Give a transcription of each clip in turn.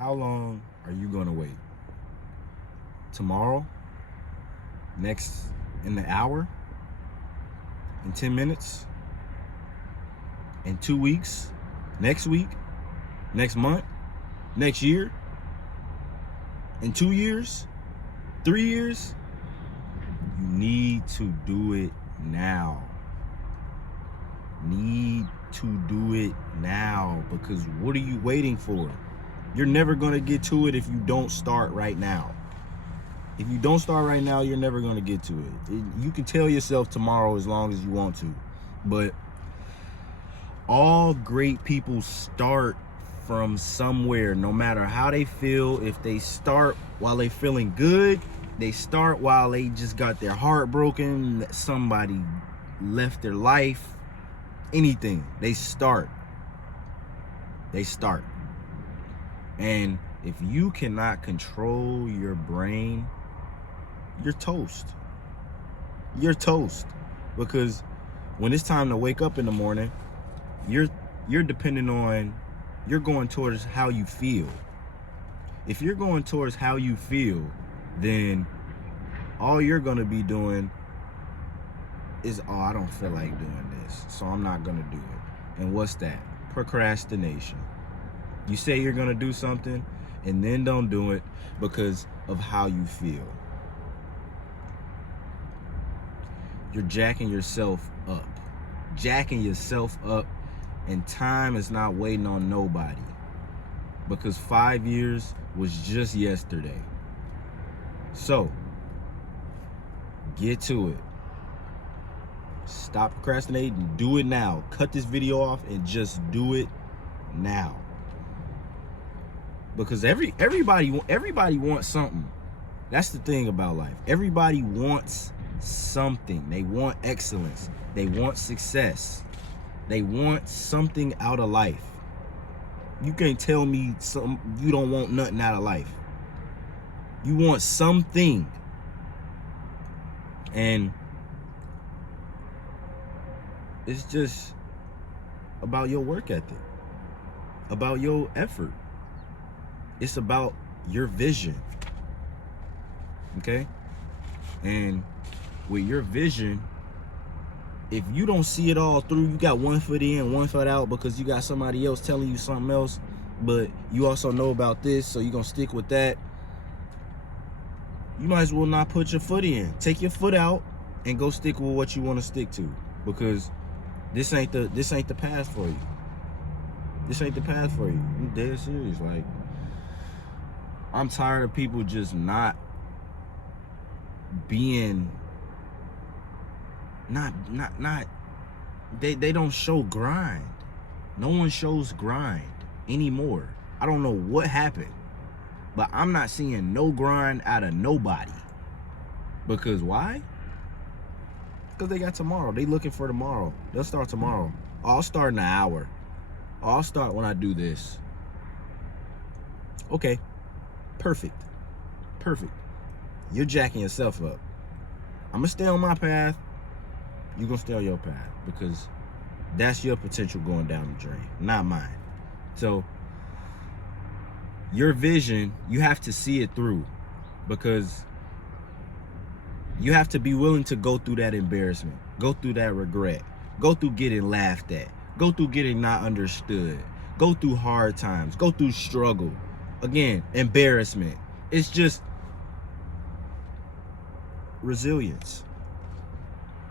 How long are you gonna wait? Tomorrow? Next in the hour? In 10 minutes? In 2 weeks? Next week? Next month? Next year? In 2 years? 3 years? You need to do it now. Need to do it now, because what are you waiting for? You're never going to get to it if you don't start right now. If you don't start right now, you're never going to get to it. You can tell yourself tomorrow as long as you want to, but all great people start from somewhere, no matter how they feel. If they start while they feeling good, they start while they just got their heart broken, somebody left their life, anything, they start. And if you cannot control your brain, you're toast. You're toast. Because when it's time to wake up in the morning, you're depending on, you're going towards how you feel. If you're going towards how you feel, then all you're going to be doing is, oh, I don't feel like doing this, so I'm not going to do it. And what's that? Procrastination. You say you're going to do something and then don't do it because of how you feel. You're jacking yourself up. And time is not waiting on nobody, because 5 years was just yesterday. So get to it. Stop procrastinating. Do it now. Cut this video off and just do it now. Because everybody wants something. That's the thing about life. Everybody wants something. They want excellence. They want success. They want something out of life. You can't tell me you don't want nothing out of life. You want something. And it's just about your work ethic, about your effort. It's about your vision. Okay? And with your vision, if you don't see it all through, you got one foot in, one foot out, because you got somebody else telling you something else, but you also know about this, so you're gonna stick with that. You might as well not put your foot in. Take your foot out and go stick with what you want to stick to, because this ain't the path for you. This ain't the path for you. I'm dead serious. Like, I'm tired of people just not being they don't show grind. No one shows grind anymore. I don't know what happened, but I'm not seeing no grind out of nobody. Because why? Because they got tomorrow. They looking for tomorrow. They'll start tomorrow. I'll start in an hour. I'll start when I do this. Okay. Perfect. You're jacking yourself up. I'm gonna stay on my path. You're gonna stay on your path, because that's your potential going down the drain, not mine. So your vision, you have to see it through, because you have to be willing to go through that embarrassment, go through that regret, go through getting laughed at, go through getting not understood, go through hard times, go through struggle. Again, embarrassment. It's just resilience.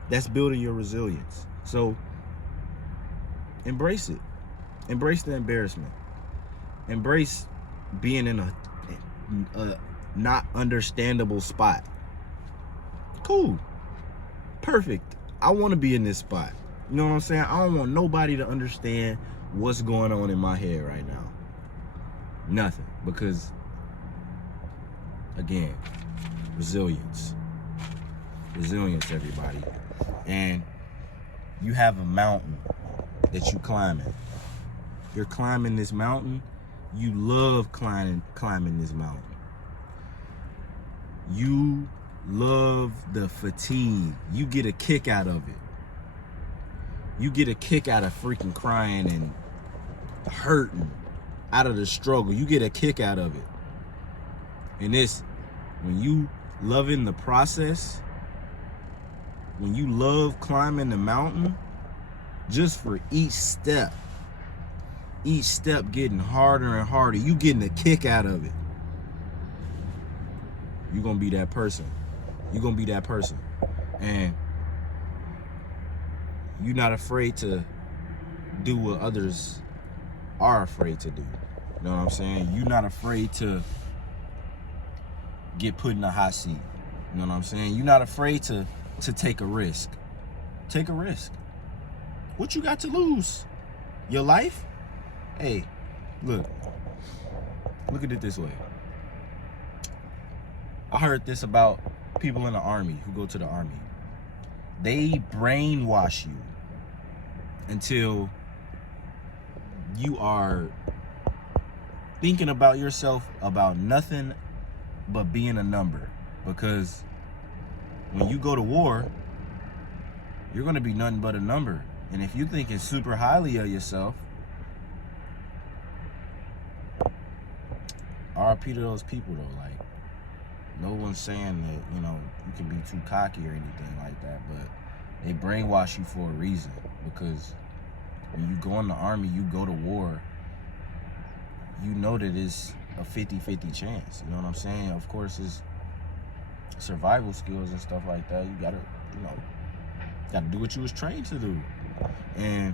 That's building your resilience. So embrace it. Embrace the embarrassment. Embrace being in a not understandable spot. Cool. Perfect. I want to be in this spot. You know what I'm saying? I don't want nobody to understand what's going on in my head right now. Nothing. Because, again, resilience. Resilience, everybody. And you have a mountain that you climbing. You're climbing this mountain. You love climbing this mountain. You love the fatigue. You get a kick out of it. You get a kick out of freaking crying and hurting out of the struggle. You get a kick out of it. And it's when you loving the process, when you love climbing the mountain, just for each step getting harder and harder, you getting a kick out of it. You're gonna be that person. You're gonna be that person. And you're not afraid to do what others are afraid to do. You know what I'm saying? You're not afraid to get put in a hot seat. You know what I'm saying? You're not afraid to take a risk. Take a risk. What you got to lose? Your life? Hey, look at it this way. I heard this about people in the army who go to the army. They brainwash you until you are thinking about yourself about nothing but being a number. Because when you go to war, you're going to be nothing but a number. And if you're thinking super highly of yourself, RIP to those people though. Like, no one's saying that, you know, you can be too cocky or anything like that, but they brainwash you for a reason. Because when you go in the army, you go to war, you know that it's a 50-50 chance. You know what I'm saying? Of course, it's survival skills and stuff like that. You gotta, you know, gotta do what you was trained to do. And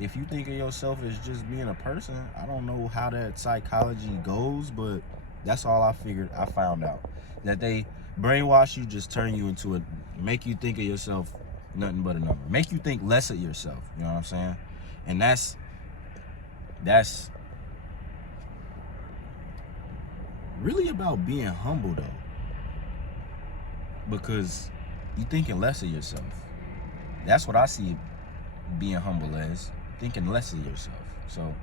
if you think of yourself as just being a person, I don't know how that psychology goes, but that's all I found out. That they brainwash you, just turn you into make you think of yourself nothing but a number. Make you think less of yourself, you know what I'm saying? And that's really about being humble though. Because you thinking less of yourself. That's what I see being humble as, thinking less of yourself. So,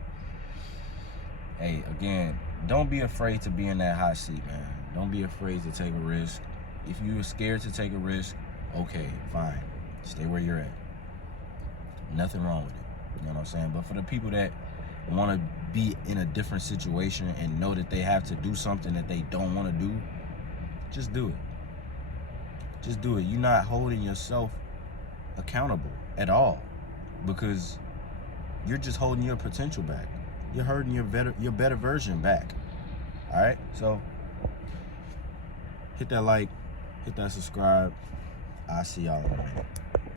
hey, again, don't be afraid to be in that hot seat, man. Don't be afraid to take a risk. If you're scared to take a risk, okay, fine. Stay where you're at. Nothing wrong with it. You know what I'm saying? But for the people that want to be in a different situation and know that they have to do something that they don't want to do, just do it. Just do it. You're not holding yourself accountable at all, because you're just holding your potential back. You're hurting your better version back. All right, so hit that like, hit that subscribe. I'll see y'all in a minute.